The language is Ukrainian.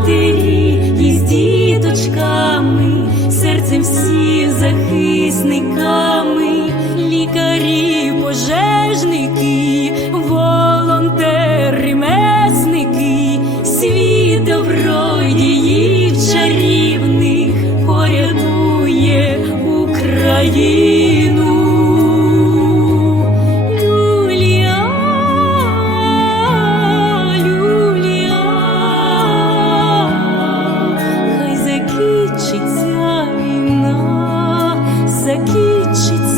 матері і з діточками, серцем всі захисниками, лікарі, пожежники, волонтери, месники, світ добродіїв чарівних порятує Україну. hiç